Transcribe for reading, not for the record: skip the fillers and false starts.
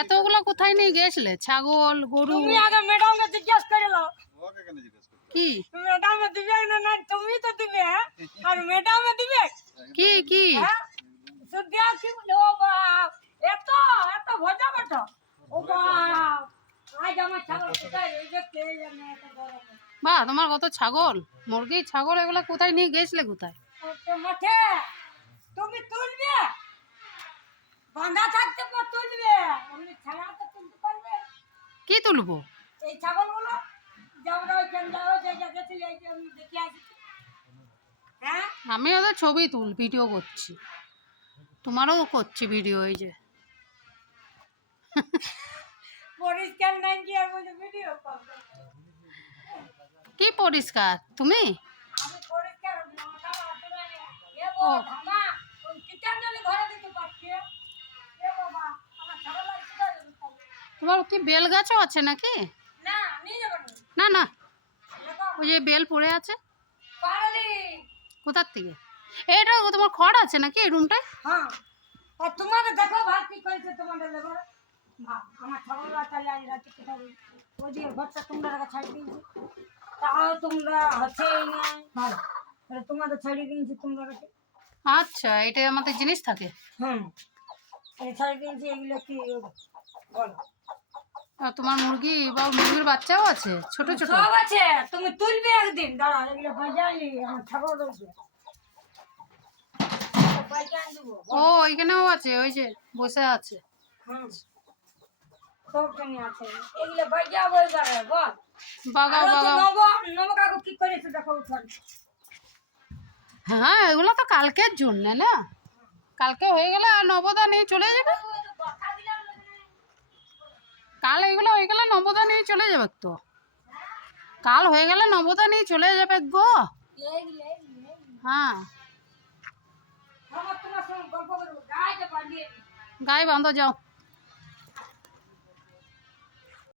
এতগুলো কোথায় নিয়ে গেছিলে? ছাগল, গরু? তুমি আগে ম্যাডামকে জিজ্ঞেস করে নাও। ওকে কেন জিজ্ঞেস করো? কি ম্যাডাম দিবে না তুমি তো দিবে আর ম্যাডাম দিবে কি কি সুদিয়া কি ও বাপ এত এত ভজা বটো ও বাপ আজ আমার ছাগল কোথায় এই যে কে জানে এত বড় বাহ, তোমার কত ছাগল, মুরগি, ছাগল এগুলো কোথায় নিয়ে গেছিলে? কোথায়? তো মাঠে তুমি তুলবে বাঁধা থাকতে পর তুলবে তুমি ছাড়া তো তুলতে পারবে কি তুলবো? এই ছাগলগুলো যাওরা যাও যে জায়গা ছিল এই যে আমি দেখে আসি হ্যাঁ আমি ওদের ছবি ভিডিও করছি, তোমারও করছি ভিডিও। এই যে পরিষ্কার নাই কি আর বলে ভিডিও করব কি পরিষ্কার তুমি? আমি পরিষ্কার মাথা আসলে এ বাবা কোন কিচেন জলে ঘরে দিতে পারছি এ বাবা আমার ছাগল লাগছে তোমার কি বেল গাছও আছে নাকি? না নিয়ে যাব না না, দেখো ওই যে বেল পড়ে আছে। পারলি কোথার থেকে? এটা তোমার খড় আছে নাকি এই রুমটায়? হ্যাঁ আর তোমাদের দেখো ভাত কি করেছে তোমাদের লেবার আমার ছাগলরা চলে আই রাতে কোথাও ওই যে ঘরটা তোমরা ছাড়ি দিয়েছি তাও তোমরা হচ্ছেই না ভালো তোমাদের ছাড়ি দিয়েছি তোমরা আচ্ছা, এটা আমাদের জিনিস থাকে। হুম এই ছাড়ি দিয়েছি এগুলো কি বলো আর তোমার মুরগি বা মুরগির বাচ্চাও আছে ছোট ছোট? সব আছে তুমি তুলবে একদিন দাঁড়া এগুলো বাজালি আমার ছাগল রয়েছে বাজান দেবো ও এখানেও আছে, ওই যে বসে আছে। হুম সব কেনে আছে এগুলো বাজাবো এবারে বল বাগাও বাগাও। নব কাকু কি করেছে দেখো উঠান হ্যাঁ, এগুলো তো কালকের জন্য না, কালকে হয়ে গেলে আর নবদা নিয়ে চলে যাবে। কাল এগুলো হয়ে গেলে নবদা নিয়ে চলে যাবে তো, কাল হয়ে গেলে নবদা নিয়ে চলে যাবে গো। হ্যাঁ, আমার তোমার সঙ্গে গল্প করবো গায়ে বাঁধিয়ে গায়ে বাঁধো, যাও।